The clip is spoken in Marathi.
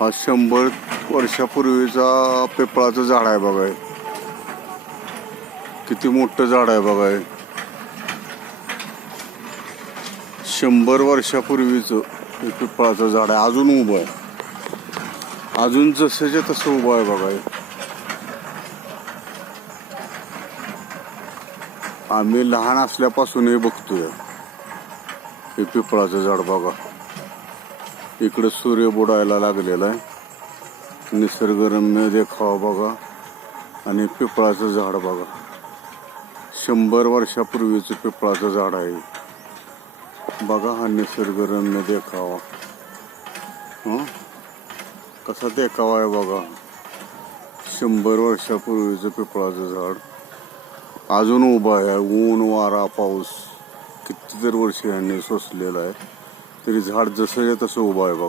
हा 100 वर्षापूर्वीचा पिपळाचं झाड आहे बघा. किती मोठं झाड आहे बघा. 100 वर्षापूर्वीचं हे पिपळाचं झाड आहे. अजून उभं आहे. अजून जसंच्या तसं उभं आहे बघा. आम्ही लहान असल्यापासूनही बघतोय हे पिपळाचं झाड बघा. इकडं सूर्य बुडायला लागलेला आहे. निसर्गरम्य देखावा बघा. आणि पिपळाचं झाड बघा. 100 वर्षापूर्वीचं पिपळाचं झाड आहे बघा. हा निसर्गरम्य देखावा कसा देखावा आहे बघा. 100 वर्षापूर्वीचं पिपळाचं झाड अजून उभं आहे. ऊन वारा पाऊस कितीतरी वर्ष यांनी सोसलेला आहे तरी झाड जसं तसं उभं आहे बघा.